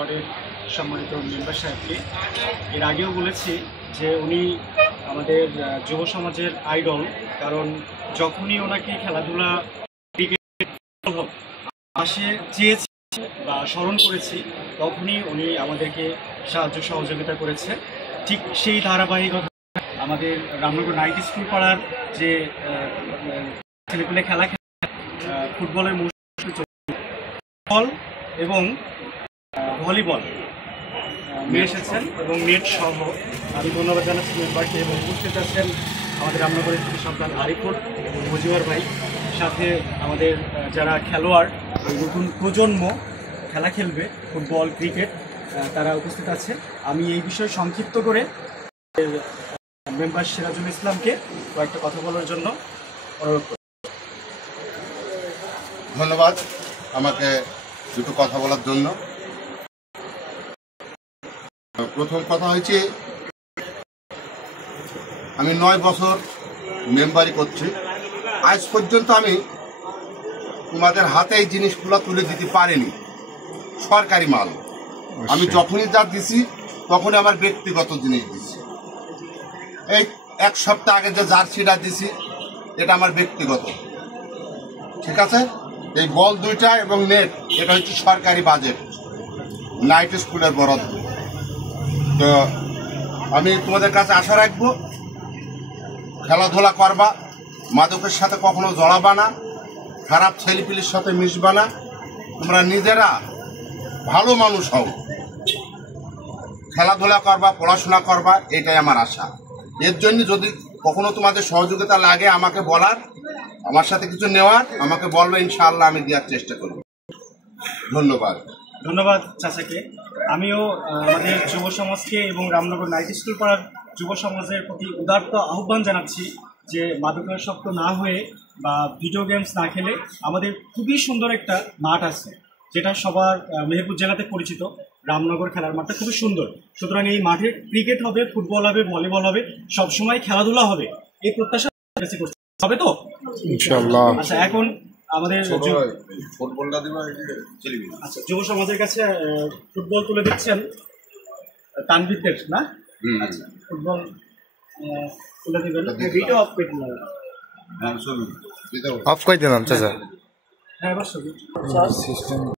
পরের সম্মানিত মেম্বার সাহেবকে এর আগেও বলেছি যে উনি আমাদের যুব সমাজের আইডল। কারণ যখনই ওনাকে খেলাধুলা ক্রিকেট পাশে চেয়েছি বা স্মরণ করেছি, তখনই উনি আমাদেরকে সাহায্য সহযোগিতা করেছে। ঠিক সেই ধারাবাহিকতা আমাদের রামনগর নাইট স্কুল পাড়ার যে ছেলেপুলে খেলা ফুটবলের ফুটবল এবং ভলিবল নিয়ে এসেছেন এবং নেট সহ আমি ধন্যবাদ জানাচ্ছি মেম্বারকে। এবং উপস্থিত আছেন আমাদের রামনগরের থেকে সন্তান আরিফুর এবং মজিবর ভাই, সাথে আমাদের যারা খেলোয়াড় নতুন প্রজন্ম খেলা খেলবে ফুটবল ক্রিকেট, তারা উপস্থিত আছে। আমি এই বিষয়ে সংক্ষিপ্ত করে মেম্বার সিরাজুল ইসলামকে কয়েকটা কথা বলার জন্য অনুরোধ করি। ধন্যবাদ আমাকে দুটো কথা বলার জন্য। প্রথম কথা হয়েছে, আমি 9 বছর মেম্বারি করছি। আজ পর্যন্ত আমি তোমাদের হাতে এই জিনিসগুলো তুলে দিতে পারিনি। সরকারি মাল আমি যখনই যা দিছি তখনই আমার ব্যক্তিগত জিনিস দিছি। এই 1 সপ্তাহ আগে যে জার্সিটা দিছি এটা আমার ব্যক্তিগত, ঠিক আছে। এই বল 2টা এবং নেট এটা হচ্ছে সরকারি বাজেট, নাইট স্কুলের বরাদ্দ। তো আমি তোমাদের কাছে আশা রাখবো, খেলাধুলা করবা, মাদকের সাথে কখনো জড়াবা না, খারাপ ছেলেপিলির সাথে মিশবা না, তোমরা নিজেরা ভালো মানুষ হও, খেলাধুলা করবা, পড়াশোনা করবা, এটাই আমার আশা। এর জন্য যদি কখনো তোমাদের সহযোগিতা লাগে আমাকে বলার, আমার সাথে কিছু নেওয়ার, আমাকে বলবে, ইনশাআল্লাহ আমি দেওয়ার চেষ্টা করব। ধন্যবাদ। ধন্যবাদ চাচাকে। আমিও আমাদের যুব সমাজকে এবং রামনগর নাইট স্কুল পাড়ার যুব সমাজের প্রতি উদারত আহ্বান জানাচ্ছি যে মাদকাসক্ত না হয়ে বা ভিডিও গেমস না খেলে আমাদের খুবই সুন্দর একটা মাঠ আছে, যেটা সবার মেহেরপুর জেলাতে পরিচিত। রামনগর খেলার মাঠটা খুবই সুন্দর। সুতরাং এই মাঠে ক্রিকেট হবে, ফুটবল হবে, ভলিবল হবে, সবসময় খেলাধুলা হবে, এই প্রত্যাশা হবে তো ইনশাআল্লাহ। আচ্ছা, এখন আমাদের আচ্ছা যুব সমাজের কাছে ফুটবল তুলে দিচ্ছেন তানভীরদের না? আচ্ছা, ফুটবল তুলে দিবেন। ভিডিও অফ করে দিলাম, অফ করে দিলাম চাচা। হ্যাঁ, অবশ্যই।